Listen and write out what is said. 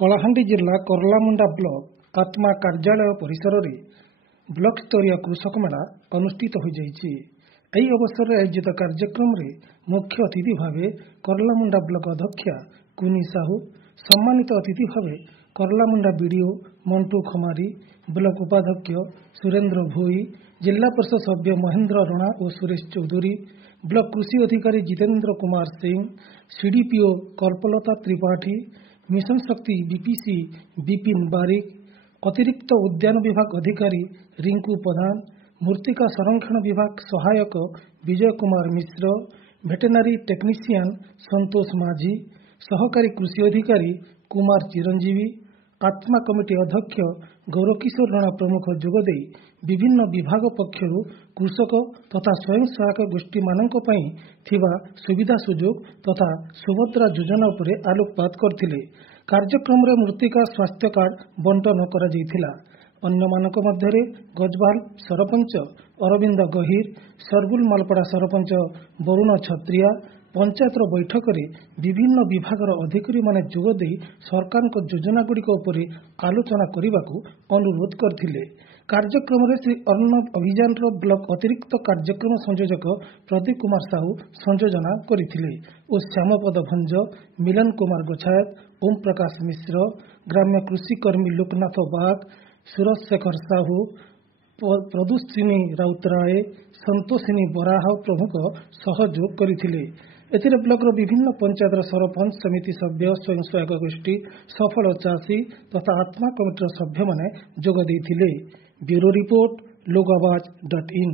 କଳାହାଣ୍ଡି ଜିଲ୍ଲା କରଲାମୁଣ୍ଡା ବ୍ଲକ ଆତ୍ମା କାର୍ଯ୍ୟାଳୟ ପରିସରରେ ବ୍ଲକ ସ୍ତରୀୟ କୃଷକ ମେଳା ଅନୁଷ୍ଠିତ ହୋଇଯାଇଛି। ଏହି ଅବସରରେ ଆୟୋଜିତ କାର୍ଯ୍ୟକ୍ରମରେ ମୁଖ୍ୟ ଅତିଥି ଭାବେ କରଲାମୁଣ୍ଡା ବ୍ଲକ ଅଧ୍ୟକ୍ଷା କୁନି ସାହୁ, ସମ୍ମାନିତ ଅତିଥି ଭାବେ କରଲାମୁଣ୍ଡା ବିଡିଓ ମଣ୍ଟୁ ଖମାରୀ, ବ୍ଲକ ଉପାଧ୍ୟକ୍ଷ ସୁରେନ୍ଦ୍ର ଭୋଇ, ଜିଲ୍ଲା ପରିଷଦ ସଭ୍ୟ ମହେନ୍ଦ୍ର ରଣା ଓ ସୁରେଶ ଚୌଧୁରୀ, ବ୍ଲକ କୃଷି ଅଧିକାରୀ ଜିତେନ୍ଦ୍ର କୁମାର ସିଂ, ସିଡିପିଓ କଳ୍ପଲତା ତ୍ରିପାଠୀ, ମିଶନ ଶକ୍ତି ବିପିସି ବିପିନ ବାରିକ, ଅତିରିକ୍ତ ଉଦ୍ୟାନ ବିଭାଗ ଅଧିକାରୀ ରିଙ୍କୁ ପ୍ରଧାନ, ମୃତ୍ତିକା ସଂରକ୍ଷଣ ବିଭାଗ ସହାୟକ ବିଜୟ କୁମାର ମିଶ୍ର, ଭେଟେନାରୀ ଟେକ୍ନିସିଆନ ସନ୍ତୋଷ ମାଝୀ, ସହକାରୀ କୃଷି ଅଧିକାରୀ କୁମାର ଚିରଞ୍ଜୀବୀ, ଆତ୍ମା କମିଟି ଅଧ୍ୟକ୍ଷ ଗୌରକିଶୋର ରଣା ପ୍ରମୁଖ ଯୋଗଦେଇ ବିଭିନ୍ନ ବିଭାଗ ପକ୍ଷରୁ କୃଷକ ତଥା ସ୍ୱୟଂ ସହାୟକ ଗୋଷ୍ଠୀମାନଙ୍କ ପାଇଁ ଥିବା ସୁବିଧା ସୁଯୋଗ ତଥା ସୁଭଦ୍ରା ଯୋଜନା ଉପରେ ଆଲୋକପାତ କରିଥିଲେ। କାର୍ଯ୍ୟକ୍ରମରେ ମୃତ୍ତିକା ସ୍ୱାସ୍ଥ୍ୟ କାର୍ଡ ବଣ୍ଟନ କରାଯାଇଥିଲା। ଅନ୍ୟମାନଙ୍କ ମଧ୍ୟରେ ଗଜବାଲ ସରପଞ୍ଚ ଅରବିନ୍ଦ ଗହିର, ସରଗୁଲ ମାଲପଡ଼ା ସରପଞ୍ଚ ବରୁଣ ଛତ୍ରିଆ ପଞ୍ଚାୟତର ବୈଠକରେ ବିଭିନ୍ନ ବିଭାଗର ଅଧିକାରୀମାନେ ଯୋଗଦେଇ ସରକାରଙ୍କ ଯୋଜନାଗୁଡ଼ିକ ଉପରେ ଆଲୋଚନା କରିବାକୁ ଅନୁରୋଧ କରିଥିଲେ। କାର୍ଯ୍ୟକ୍ରମରେ ଶ୍ରୀ ଅର୍ଣ୍ଣବ ଅଭିଯାନର ବ୍ଲକ ଅତିରିକ୍ତ କାର୍ଯ୍ୟକ୍ରମ ସଂଯୋଜକ ପ୍ରଦୀପ କୁମାର ସାହୁ ସଂଯୋଜନା କରିଥିଲେ ଓ ଶ୍ୟାମପଦ ଭଞ୍ଜ, ମିଲନ କୁମାର ଗୋଛାୟତ, ଓମ ପ୍ରକାଶ ମିଶ୍ର, ଗ୍ରାମ୍ୟ କୃଷି କର୍ମୀ ଲୋକନାଥ ବାଗ, ସୁରଜ ଶେଖର ସାହୁ, ପ୍ରଦୁଷିନୀ ରାଉତରାୟ, ସନ୍ତୋଷିନୀ ବରାହ ପ୍ରମୁଖ ସହଯୋଗ କରିଥିଲେ। ଏଥିରେ ବ୍ଲକର ବିଭିନ୍ନ ପଞ୍ଚାୟତର ସରପଞ୍ଚ, ସମିତି ସଭ୍ୟ, ସ୍ୱୟଂ ସହାୟକ ଗୋଷ୍ଠୀ, ସଫଳ ଚାଷୀ ତଥା ଆତ୍ମା କମିଟିର ସଭ୍ୟମାନେ ଯୋଗ ଦେଇଥିଲେ। Bureau report, ଲୋକଆବାଜ.in